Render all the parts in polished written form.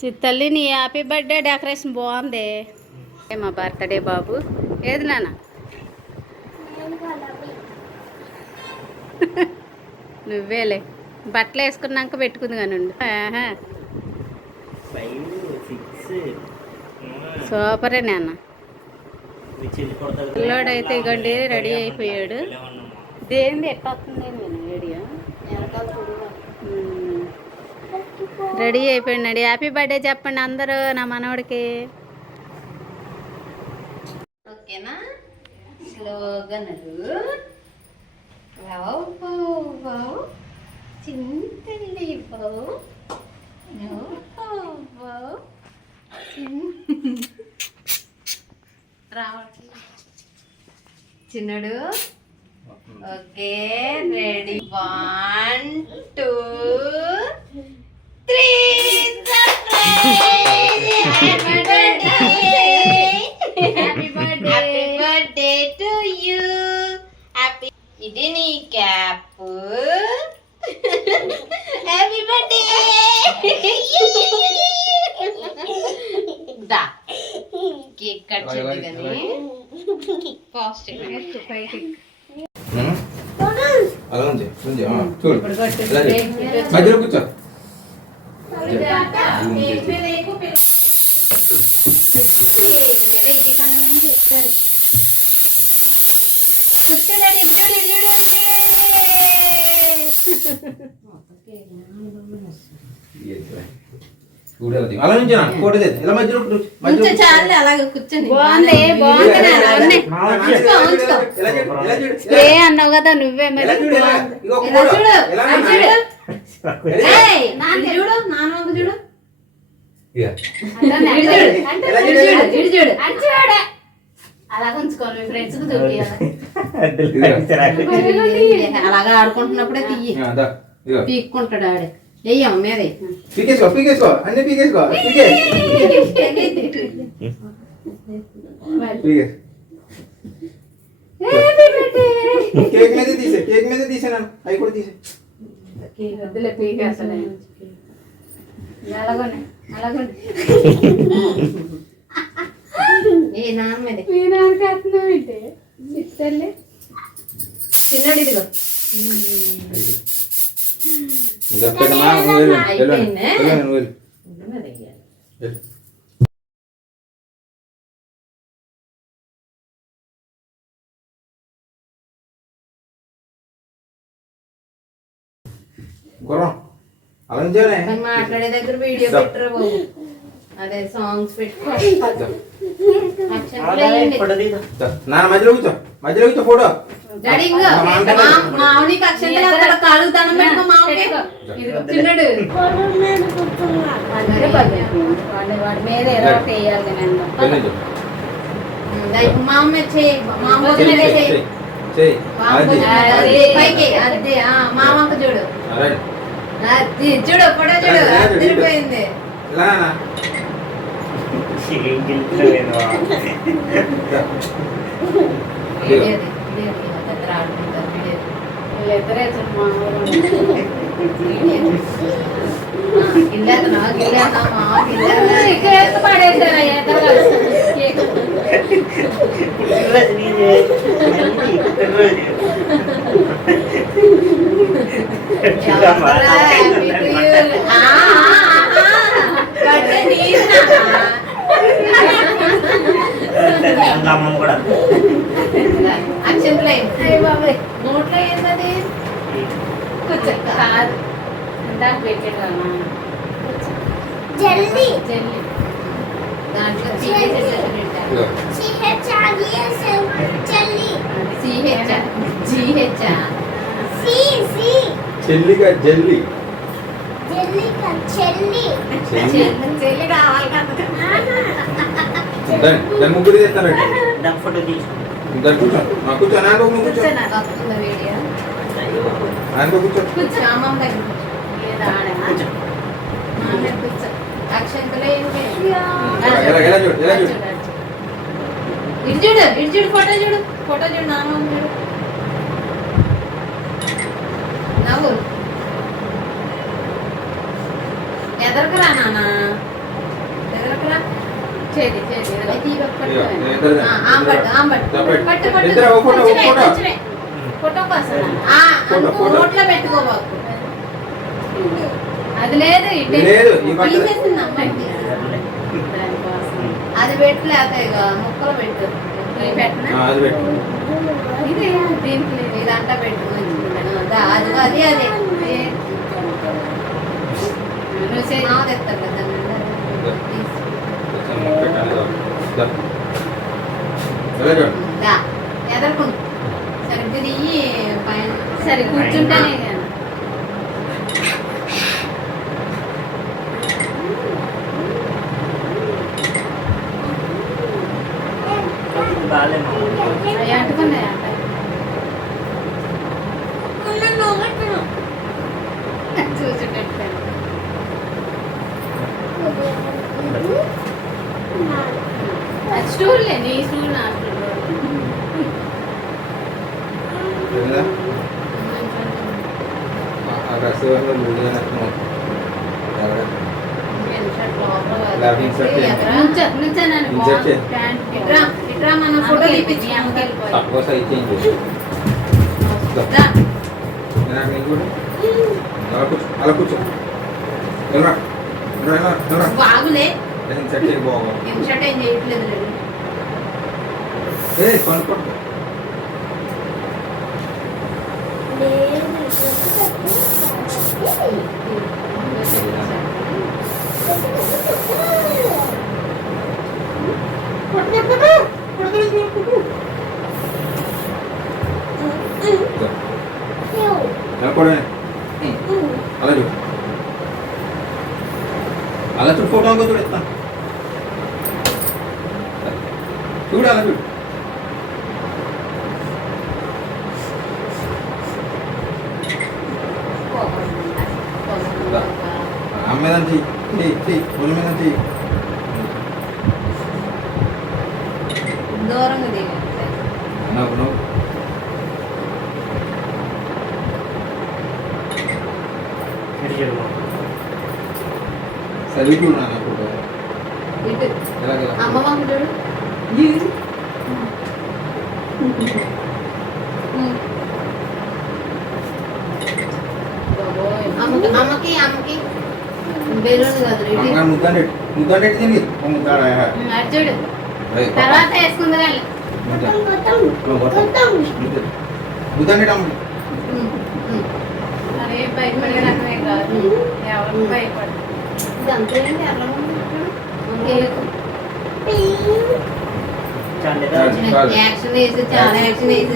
చిత్తల్లి నీ happy birthday decoration బాగుంది. మా బర్త్డే బాబు ఏది నాన్న? నువ్వేలే బట్టలు వేసుకున్నాక పెట్టుకుంది కానుండు. సూపరే నాన్న. పిల్లోడైతే ఇగండి రెడీ అయిపోయాడు. దేనిది ఎట్లా వస్తుంది వీడియో రెడీ అయిపోయినాడు. హ్యాపీ బర్త్డే చెప్పండి అందరూ నా మనవడికి. ఓకేనా? స్లోగా నడు. చింతల్లి చిన్నడు. Okay ready 1 2 3 happy birthday to you. Happy. ఇది నీ క్యాప్. Happy birthday. దా కేక్ కట్ చేద్దాం. పాజిటివ్ అలా ఉంది చూడు మధ్యలో కూర్చో. అలా నుంచి ఫోటో ఇలా మధ్యలో అన్నావు కదా నువ్వే మరి. అలాగ ఉంచుకోవాలి మీ ఫ్రెండ్స్ కు అలాగా ఆడుకుంటున్నప్పుడే తీయి పీక్కుంటాడు ఆడే. వెయ్యం మీదే పీకేసుకో పీకేసుకో అన్ని పీకేసుకో కేక్ మీద తీసే కేక్ మీద తీసాను అవి కూడా తీసే. వద్దులే పీకేస్తాను అలాగోనే అలాగోనే. ఏ నాన్న మీద మీ నాన్నకి వేస్తున్నావు ఏంటి? చిత్తల్లి చిన్నది ఇదిగో. మాట్లాడే దగ్గర వీడియో పెట్టరు బాబు. అదే సాంగ్స్ పెట్టుకో. నాన్న మధ్యలో కూర్చో మధ్యలో కూర్చో ఫోటో. మామూలుగా అక్షంతలు కాలు దండం పెట్టుకో. మామూలుగా చిన్నడు వాడి మీద ఏదో ఒకటి వేయాలి. మామ చేయి పైకి అదే మామకు చూడు చూడు ఫోటో చూడు అదిరిపోయింది. నోట్లో ఏంటది? కూర్చో కాదు ఇందాక పెట్టాడు జల్దీ జల్దీ దాంట్లో చెల్లిగా జల్లి చెల్లి కావాలి కదా. దాని ముగ్గురు చేస్తారండి. కూర్చో కూర్చో నాన్న కూర్చో ఆయన కూర్చో కూర్చో అమ్మమ్మ దగ్గర కూర్చో. అక్షంతలో ఇటు చూడు ఇటు చూడు ఫోటో చూడు ఫోటో చూడు నాన్న చూడు నవ్వు ఎదరకురా నాన్న ఇద్దరు పట్టు ఇద్దరు ఒక ఫోటో ఒక ఫోటో ఫోటో కోసం ఫోటో, ఫోటో. నోట్లో పెట్టుకోబాకు అది లేదు ఇటు లేదు ఈ పట్టు తీసేసింది అమ్మాయి దానికోసం అది పెట్టలేక ఇక ముక్కలు పెట్టు ఇది పెట్టనా అది పెట్టు ఇది దీనికి లేదు ఇదంతా పెట్టు అది అది అది నువ్వు చేయి నా తెస్తాను కదా ఎదరుకుంటు సరిగ్గా దియ్యి పైన సరే కూర్చుంటానే కానీ అవి అంటుకున్నాయి అంట చూసేటట్టు అది స్టూల్లే నీ స్టూల్ నా స్టూల్ మనం ఫోటో తీపించి అలా కూర్చో బాగులే ఇన్షర్ట్ ఏం చేయట్లేదు కొనుక్కోండి అలా చూడు అలా చూడు ఫోటో చూడు ఇస్తాను చూడు అలా చూడు అమ్మేదండి పొలం మీదండి దూరంగా దిగు నువ్వు చదివి నాన్న ఫోటో ఇటు ఎలాగ అమ్మ వంక చూడు అమ్మకి అమ్మకి బెలూన్ కదా ఇటు ముద్దండి తిని ముద్దాడా అటు చూడు తర్వాత వేసుకుంది కానీ ముద్దండి అమ్మ అరే భయపడే రకమే కాదు ఎవరు భయపడదు ఇదంతేనండి అలా యాక్షన్ వేసి చాలా యాక్షన్ వేసి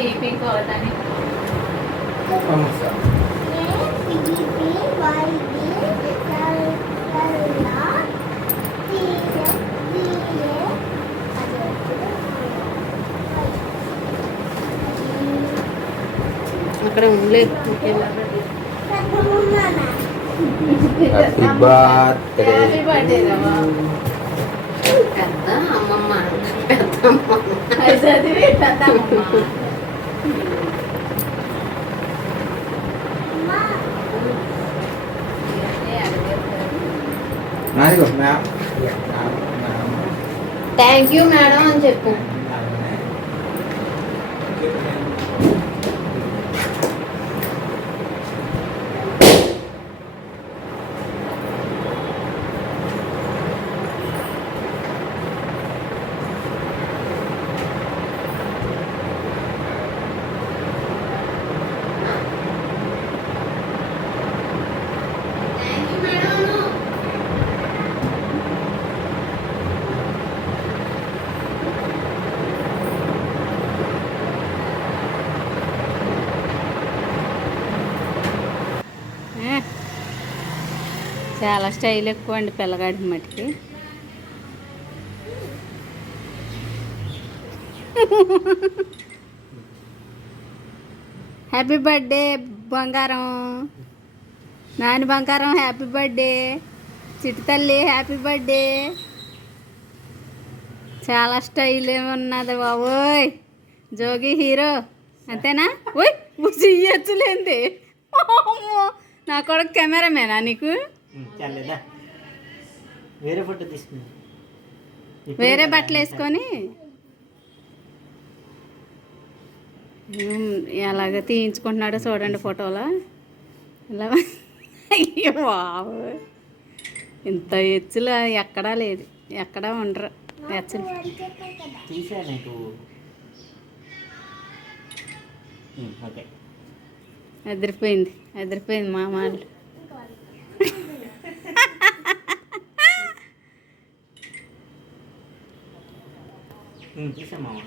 ఈ పింక్ అవుతాని అక్కడ ఉండలేదు హ్యాపీ బర్త్డే హ్యాపీ బర్త్డే రమా పెద్ద అమ్మమ్మ పెద్దమ్మ చదివి పెద్దమ్మ థ్యాంక్ యూ మేడం అని చెప్పు చాలా స్టైల్ ఎక్కువ అండి పిల్లగాడి మటుకి హ్యాపీ బర్త్డే బంగారం నాని బంగారం హ్యాపీ బర్త్డే చిట్టి తల్లి హ్యాపీ బర్త్డే చాలా స్టైల్ ఏమన్నది బాబోయ్ జోగి హీరో అంతేనా ఓయ్ చెయ్యొచ్చులేంది నా కొడుకు కెమెరామేనా నీకు వేరే ఫోటో తీసుకున్నా వేరే బట్టలు వేసుకొని ఎలాగ తీయించుకుంటున్నాడో చూడండి ఫోటోలో. ఇలా అయ్యో బాబు, ఇంత ఎచ్చులు ఎక్కడా లేదు, ఎక్కడా ఉండరు ఎచ్చులు. తీసా నీకు. ఓకే, అదిరిపోయింది మా వాళ్ళు. తీసా మామ.